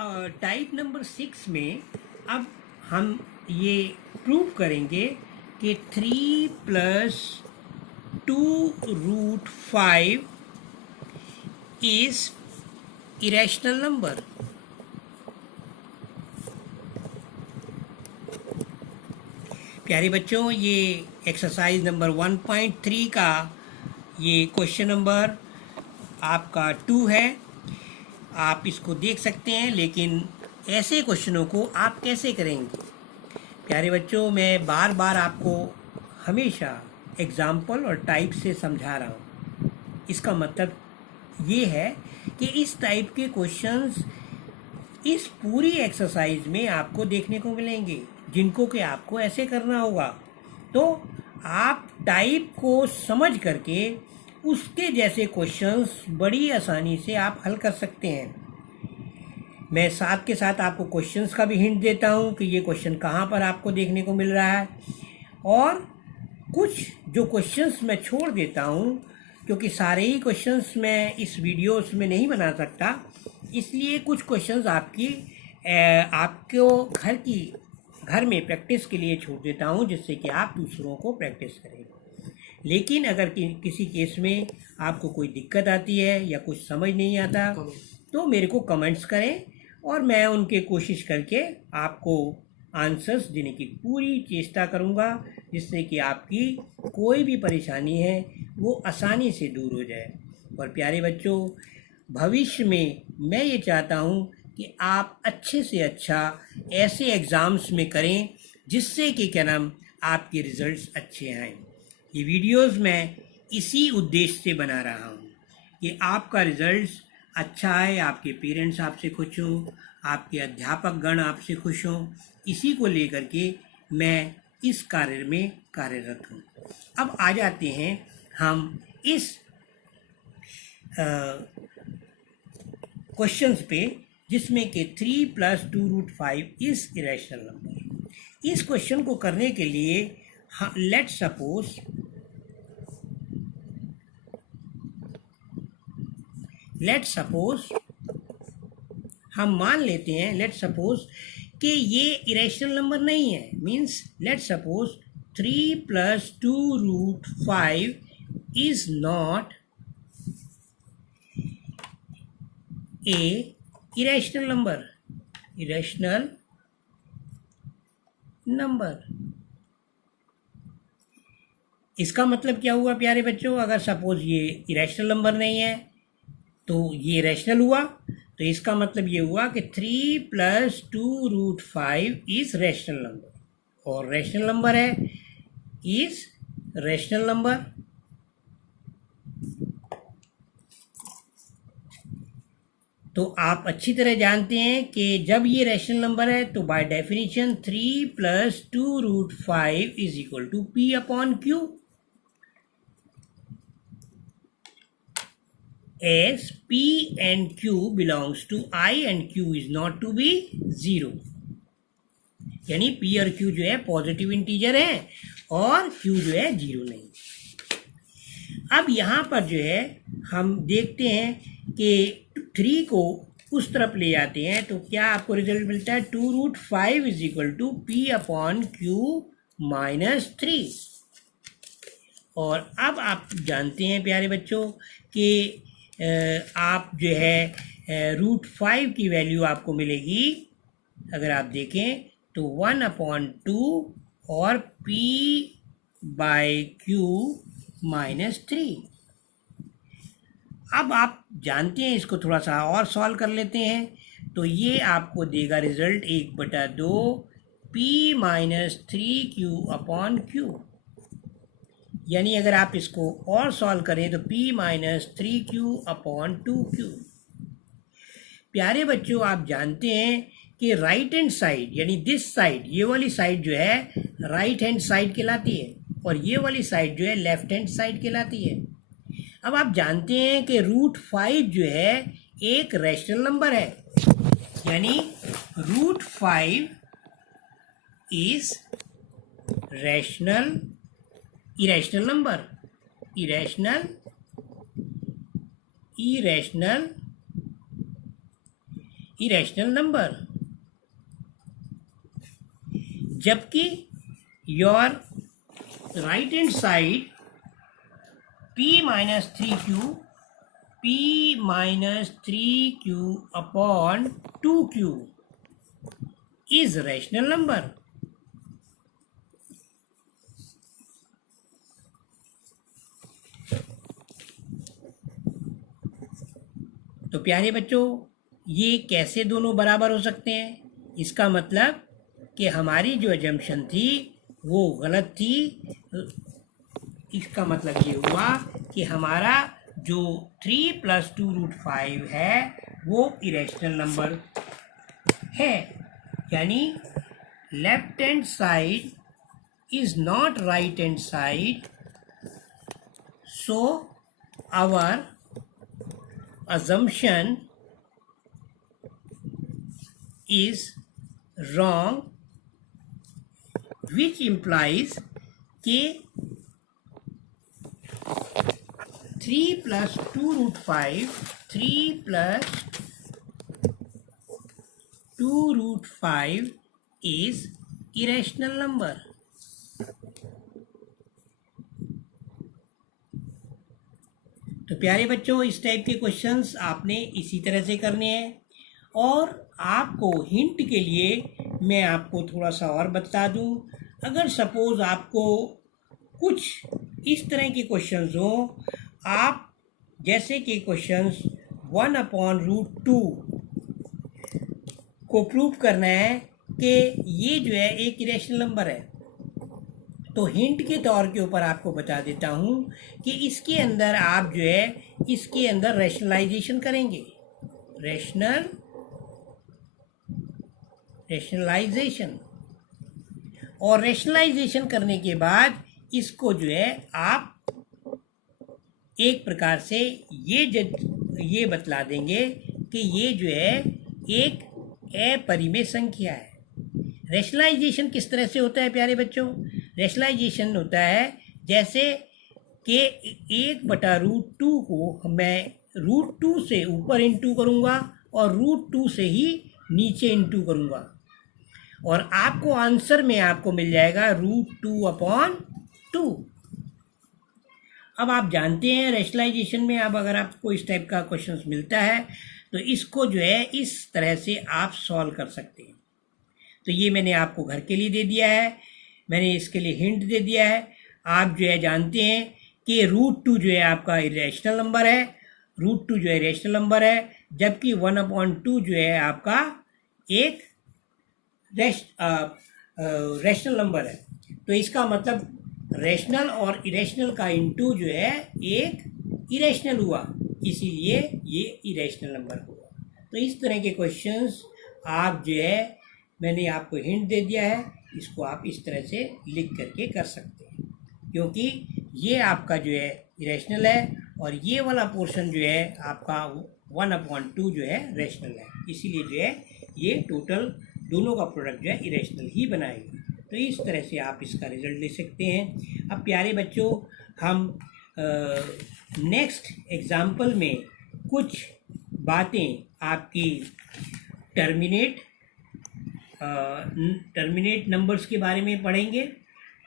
Type number 6 में अब हम ये प्रूव करेंगे कि 3+2√5 इज इरेशनल नंबर। प्यारे बच्चों, ये एक्सरसाइज नंबर 1.3 का ये क्वेश्चन नंबर आपका 2 है। आप इसको देख सकते हैं, लेकिन ऐसे क्वेश्चनों को आप कैसे करेंगे? प्यारे बच्चों, मैं बार बार आपको हमेशा एग्जाम्पल और टाइप से समझा रहा हूँ। इसका मतलब ये है कि इस टाइप के क्वेश्चंस इस पूरी एक्सरसाइज में आपको देखने को मिलेंगे, जिनको कि आपको ऐसे करना होगा। तो आप टाइप को समझ करके उसके जैसे क्वेश्चंस बड़ी आसानी से आप हल कर सकते हैं। मैं साथ के साथ आपको क्वेश्चंस का भी हिंट देता हूं कि ये क्वेश्चन कहाँ पर आपको देखने को मिल रहा है, और कुछ जो क्वेश्चंस मैं छोड़ देता हूं, क्योंकि सारे ही क्वेश्चंस मैं इस वीडियोस में नहीं बना सकता, इसलिए कुछ क्वेश्चंस आपको घर में प्रैक्टिस के लिए छोड़ देता हूं, जिससे कि आप दूसरों को प्रैक्टिस करें। लेकिन अगर किसी केस में आपको कोई दिक्कत आती है या कुछ समझ नहीं आता तो मेरे को कमेंट्स करें, और मैं उनके कोशिश करके आपको आंसर्स देने की पूरी चेष्टा करूंगा, जिससे कि आपकी कोई भी परेशानी है वो आसानी से दूर हो जाए। और प्यारे बच्चों, भविष्य में मैं ये चाहता हूँ कि आप अच्छे से अच्छा ऐसे एग्ज़ाम्स में करें जिससे कि क्या नाम आपके रिजल्ट्स अच्छे आएँ। ये वीडियोस मैं इसी उद्देश्य से बना रहा हूँ कि आपका रिजल्ट्स अच्छा है, आपके पेरेंट्स आपसे खुश हों, आपके अध्यापक गण आपसे खुश हों। इसी को लेकर के मैं इस कार्य में कार्यरत हूँ। अब आ जाते हैं हम इस क्वेश्चंस पे, जिसमें कि 3+2√5 इज इरेशनल नंबर। इस क्वेश्चन को करने के लिए लेट्स सपोज हम मान लेते हैं, लेट्स सपोज कि ये इरेशनल नंबर नहीं है। Means let's suppose 3+2√5 is not a irrational number. इसका मतलब क्या हुआ प्यारे बच्चों? अगर सपोज ये इरेशनल नंबर नहीं है तो ये रैशनल हुआ, तो इसका मतलब ये हुआ कि 3+2√5 इज रैशनल नंबर, और रैशनल नंबर है इज रैशनल नंबर। तो आप अच्छी तरह जानते हैं कि जब ये रैशनल नंबर है तो by definition 3+2√5 is equal to P/Q, as P and Q belongs to I and Q is not to be 0। यानी P और Q जो है पॉजिटिव इंटीजर है और Q जो है 0 नहीं। अब यहाँ पर जो है हम देखते हैं कि 3 को उस तरफ ले जाते हैं तो क्या आपको रिजल्ट मिलता है? 2√5 इज इक्वल टू P/Q-3। और अब आप जानते हैं प्यारे बच्चों कि आप जो है √5 की वैल्यू आपको मिलेगी, अगर आप देखें तो 1/2 और P/Q-3। अब आप जानते हैं, इसको थोड़ा सा और सॉल्व कर लेते हैं, तो ये आपको देगा रिजल्ट 1/2 P-3Q/Q। यानी अगर आप इसको और सॉल्व करें तो P-3Q/2Q। प्यारे बच्चों, आप जानते हैं कि राइट हैंड साइड यानी दिस साइड, ये वाली साइड जो है राइट हैंड साइड कहलाती है, और ये वाली साइड जो है लेफ्ट हैंड साइड कहलाती है। अब आप जानते हैं कि √5 जो है एक रैशनल नंबर है, यानी √5 is irrational number. Irrational number, जबकि your right hand side p minus 3q upon 2q is rational number. तो प्यारे बच्चों, ये कैसे दोनों बराबर हो सकते हैं? इसका मतलब कि हमारी जो एजम्पशन थी वो गलत थी। इसका मतलब ये हुआ कि हमारा जो 3 + 2√5 है वो इरेशनल नंबर है, यानी left hand side is not right hand side, so our assumption is wrong, which implies कि 3 + 2√5 is irrational number. तो प्यारे बच्चों, इस टाइप के क्वेश्चंस आपने इसी तरह से करने हैं। और आपको हिंट के लिए मैं आपको थोड़ा सा और बता दूं, अगर सपोज आपको कुछ इस तरह के क्वेश्चंस हो, आप जैसे कि क्वेश्चंस 1/√2 को प्रूव करना है कि ये जो है एक इरेशनल नंबर है, तो हिंट के तौर के ऊपर आपको बता देता हूँ कि इसके अंदर आप जो है इसके अंदर रैशनलाइजेशन करेंगे, रैशनलाइजेशन, और रैशनलाइजेशन करने के बाद इसको जो है आप एक प्रकार से ये बतला देंगे कि ये जो है एक अपरिमेय संख्या है। रैशनलाइजेशन किस तरह से होता है प्यारे बच्चों? रैशनलाइजेशन होता है जैसे कि 1/√2 को मैं √2 से ऊपर इंटू करूँगा और √2 से ही नीचे इंटू करूँगा, और आपको आंसर में आपको मिल जाएगा √2/2। अब आप जानते हैं रैशनलाइजेशन में अब अगर आपको इस टाइप का क्वेश्चन मिलता है तो इसको जो है इस तरह से आप सॉल्व कर सकते हैं। तो ये मैंने आपको घर के लिए दे दिया है, मैंने इसके लिए हिंट दे दिया है। आप जो है जानते हैं कि √2 जो है आपका इरेशनल नंबर है, √2 जो है रेशनल नंबर है, जबकि 1/2 जो है आपका एक रेशनल नंबर है। तो इसका मतलब रेशनल और इरेशनल का इंटू जो है एक इरेशनल हुआ, इसीलिए ये इरेशनल नंबर हुआ। तो इस तरह के क्वेश्चंस आप जो है मैंने आपको हिंट दे दिया है, इसको आप इस तरह से लिख करके कर सकते हैं, क्योंकि ये आपका जो है इरेशनल है और ये वाला पोर्शन जो है आपका 1/2 जो है रेशनल है, इसीलिए जो है ये टोटल दोनों का प्रोडक्ट जो है इरेशनल ही बनाएगा। तो इस तरह से आप इसका रिजल्ट ले सकते हैं। अब प्यारे बच्चों, हम नेक्स्ट एग्जाम्पल में कुछ बातें आपकी टर्मिनेट नंबर्स के बारे में पढ़ेंगे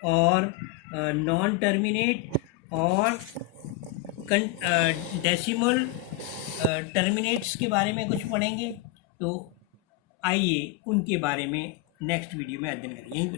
और नॉन टर्मिनेट और डेसिमल टर्मिनेट्स के बारे में कुछ पढ़ेंगे। तो आइए उनके बारे में नेक्स्ट वीडियो में अध्ययन करें। यहीं पर